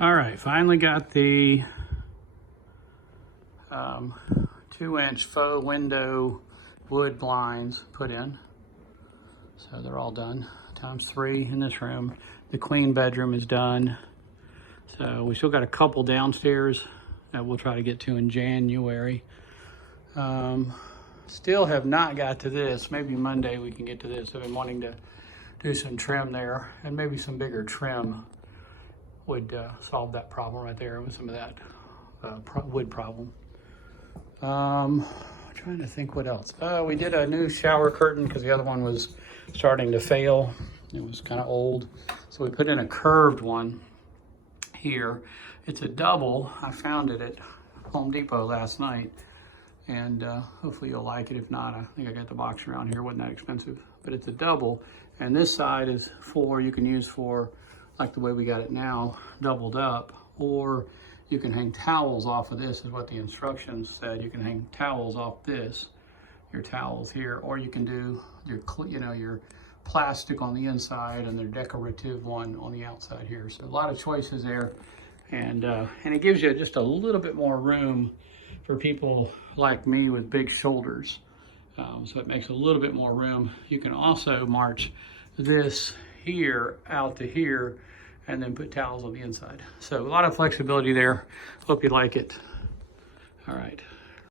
All right, finally got the 2-inch faux window wood blinds put in. So they're all done, ×3 in this room. The queen bedroom is done. So we still got a couple downstairs that we'll try to get to in January. Still have not got to this. Maybe Monday we can get to this. I've been wanting to do some trim there, and maybe some bigger trim would solve that problem right there with some of that wood problem. Trying to think what else. We did a new shower curtain because the other one was starting to fail. It was kind of old. So we put in a curved one here. It's a double. I found it at Home Depot last night. And hopefully you'll like it. If not, I think I got the box around here. It wasn't that expensive. But it's a double. And this side is you can use for, like the way we got it now, doubled up. Or you can hang towels off of this, is what the instructions said. You can hang towels off this, your towels here. Or you can do your plastic on the inside and the decorative one on the outside here. So a lot of choices there. And it gives you just a little bit more room for people like me with big shoulders. So it makes a little bit more room. You can also march this here out to here and then put towels on the inside. So a lot of flexibility there. Hope you like it. All right.